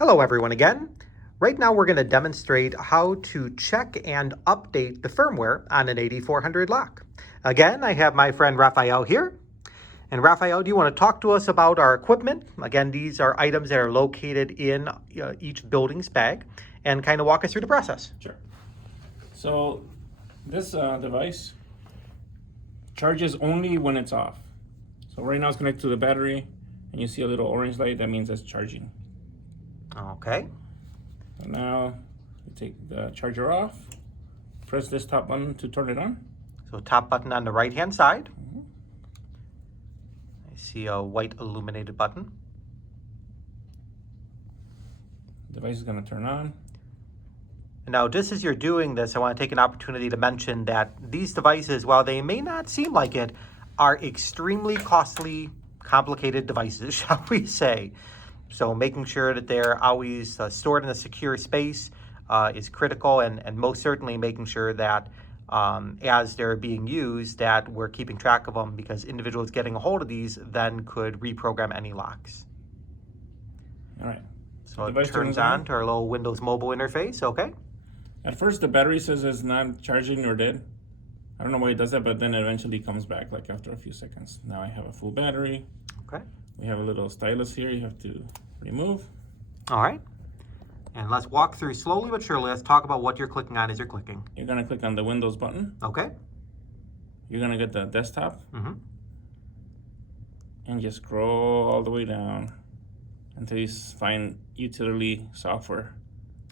Hello everyone again. Right now we're going to demonstrate how to check and update the firmware on an AD400 lock. Again, I have my friend Raphael here. And Raphael, do you want to talk to us about our equipment? Again, these are items that are located in each building's bag, and kind of walk us through the process. Sure. So this device charges only when it's off. So right now it's connected to the battery, and you see a little orange light. That means it's charging. Okay. So now you take the charger off, press this top button to turn it on. So top button on the right hand side. I see a white illuminated button. The device is going to turn on. Now, just as you're doing this, I want to take an opportunity to mention that these devices, while they may not seem like it, are extremely costly, complicated devices, shall we say. So making sure that they're always stored in a secure space is critical, and most certainly making sure that as they're being used, that we're keeping track of them, because individuals getting a hold of these then could reprogram any locks. All right. So it turns on to our little Windows mobile interface, okay? At first the battery says it's not charging or dead. I don't know why it does that, but then it eventually comes back like after a few seconds. Now I have a full battery. Okay. We have a little stylus here you have to remove. All right. And let's walk through slowly but surely. Let's talk about what you're clicking on as you're clicking. You're going to click on the Windows button. Okay. You're going to get the desktop. Mm-hmm. And just scroll all the way down until you find utility software.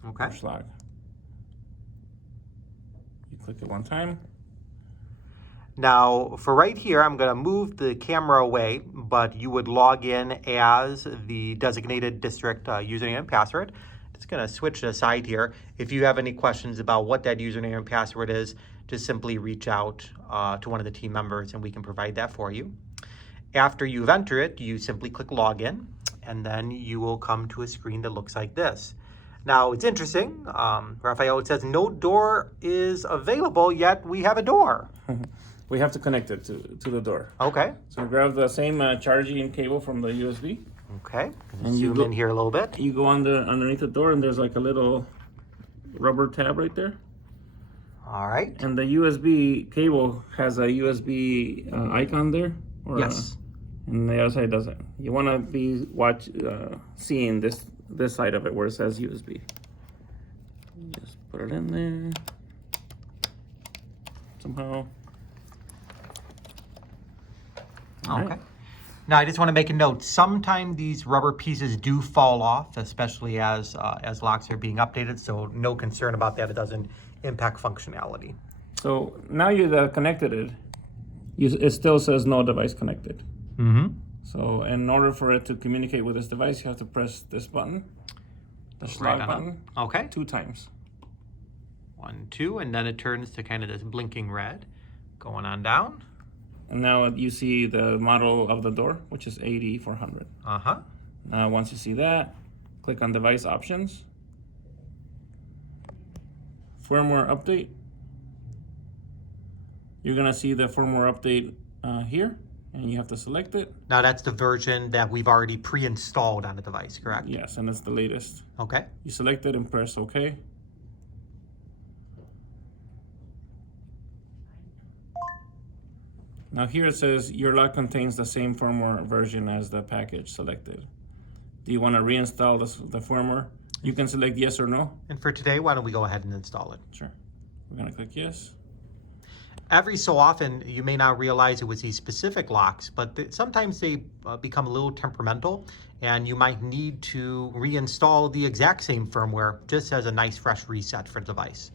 Okay. Log. You click it one time. Now, for right here, I'm going to move the camera away, but you would log in as the designated district username and password. Just going to switch to the side here. If you have any questions about what that username and password is, just simply reach out to one of the team members and we can provide that for you. After you've entered it, you simply click login, and then you will come to a screen that looks like this. Now, it's interesting, Raphael, it says no door is available, yet we have a door. We have to connect it to the door. Okay. So grab the same charging cable from the USB. Okay. And zoom in here a little bit. You go underneath the door, and there's like a little rubber tab right there. All right. And the USB cable has a USB icon there. Or Yes. And the other side doesn't. You want to be seeing this side of it where it says USB. Just put it in there somehow. Okay. Right. Now, I just want to make a note. Sometimes these rubber pieces do fall off, especially as locks are being updated. So no concern about that. It doesn't impact functionality. So now you've connected it. It still says no device connected. Mm-hmm. So in order for it to communicate with this device, you have to press this button, the slide button, okay, 2 times. 1, 2, and then it turns to kind of this blinking red, going on down. And now you see the model of the door, which is AD400. Uh-huh. Now once you see that, click on device options, firmware update. You're gonna see the firmware update here, and you have to select it. Now that's the version that we've already pre-installed on the device, correct? Yes, and it's the latest. Okay. You select it and press OK. Now here it says your lock contains the same firmware version as the package selected. Do you want to reinstall the firmware? You can select yes or no. And for today, why don't we go ahead and install it? Sure. We're going to click yes. Every so often, you may not realize it was these specific locks, but sometimes they become a little temperamental, and you might need to reinstall the exact same firmware just as a nice fresh reset for the device.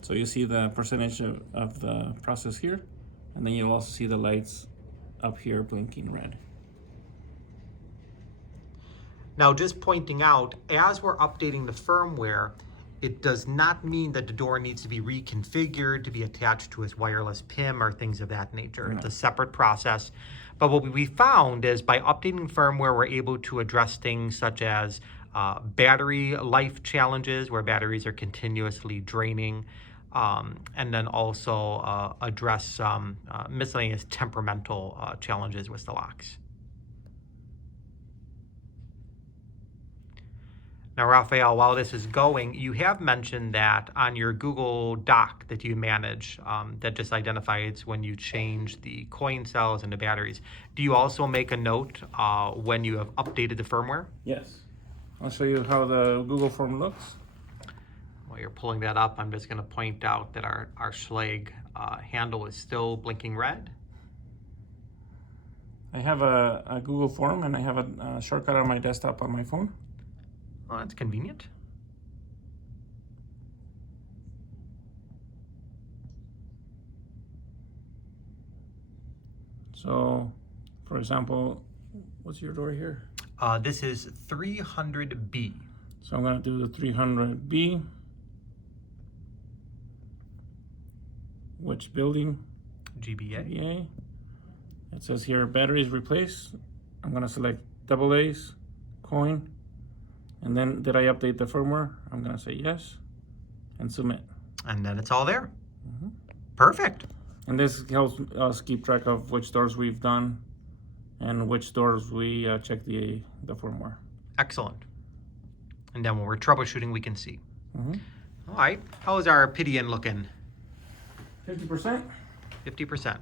So you see the percentage of the process here, and then you'll also see the lights up here blinking red. Now, just pointing out, as we're updating the firmware, it does not mean that the door needs to be reconfigured to be attached to its wireless PIM or things of that nature. Right. It's a separate process. But what we found is by updating firmware, we're able to address things such as battery life challenges, where batteries are continuously draining, and then also address some miscellaneous temperamental challenges with the locks. Now, Raphael, while this is going, you have mentioned that on your Google Doc that you manage, that just identifies when you change the coin cells and the batteries. Do you also make a note when you have updated the firmware? Yes. I'll show you how the Google form looks. While you're pulling that up, I'm just going to point out that our Schlage handle is still blinking red. I have a Google form and I have a shortcut on my desktop on my phone. Oh, that's convenient. So, for example, what's your door here? This is 300B. So I'm going to do the 300B. Which building? GBA. GBA. It says here batteries replaced. I'm going to select AA's, coin, and then did I update the firmware? I'm going to say yes and submit. And then it's all there. Perfect. And this helps us keep track of which doors we've done and which doors we check the firmware. Excellent. And then when we're troubleshooting, we can see. Mm-hmm. All right. How's our Pidian looking? 50%. 50%.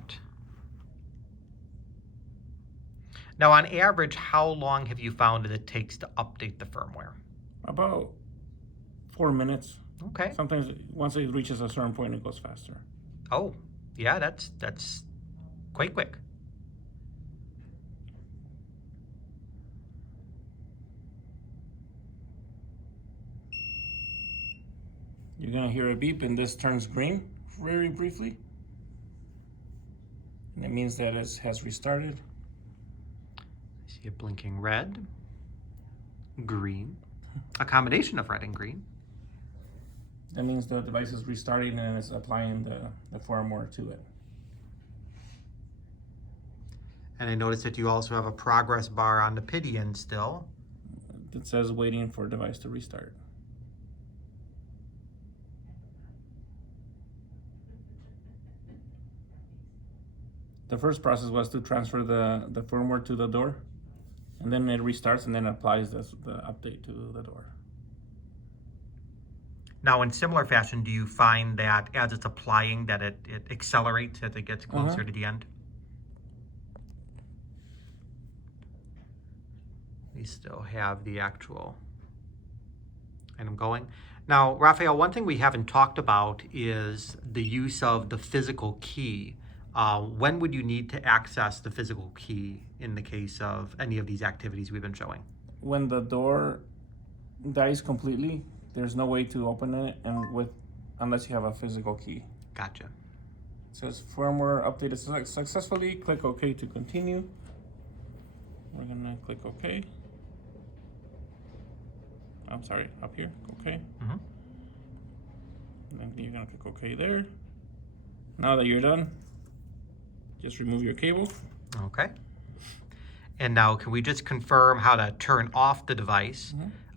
Now, on average, how long have you found that it takes to update the firmware? About 4 minutes. Okay. Sometimes once it reaches a certain point, it goes faster. Oh, yeah, that's quite quick. You're gonna hear a beep and this turns green very briefly. And it means that it has restarted. See it blinking red, green, a combination of red and green. That means the device is restarting and it's applying the firmware to it. And I noticed that you also have a progress bar on the Pidian still. It says waiting for device to restart. The first process was to transfer the firmware to the door, and then it restarts and then applies the update to the door. Now, in similar fashion, do you find that as it's applying that it accelerates as it gets closer to the end? We still have the actual item going. Now, Raphael, one thing we haven't talked about is the use of the physical key. When would you need to access the physical key in the case of any of these activities we've been showing? When the door dies completely, there's no way to open it unless you have a physical key. Gotcha. It says firmware updated successfully. Click OK to continue. We're gonna click OK. I'm sorry, up here, OK. Mm-hmm. And then you're gonna click OK there. Now that you're done, just remove your cable. Okay. And now can we just confirm how to turn off the device,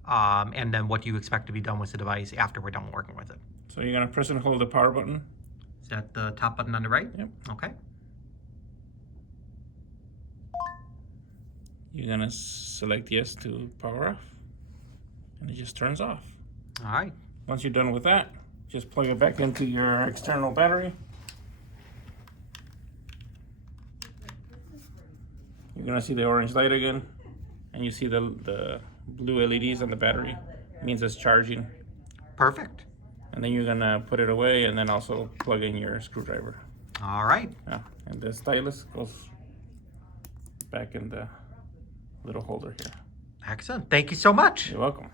and then what you expect to be done with the device after we're done working with it? So you're gonna press and hold the power button. Is that the top button on the right? Yep. Okay. You're gonna select yes to power off, and it just turns off. All right. Once you're done with that, just plug it back into your external battery. You're gonna see the orange light again, and you see the blue LEDs on the battery. It means it's charging. Perfect. And then you're gonna put it away and then also plug in your screwdriver. All right. Yeah, and the stylus goes back in the little holder here. Excellent. Thank you so much. You're welcome.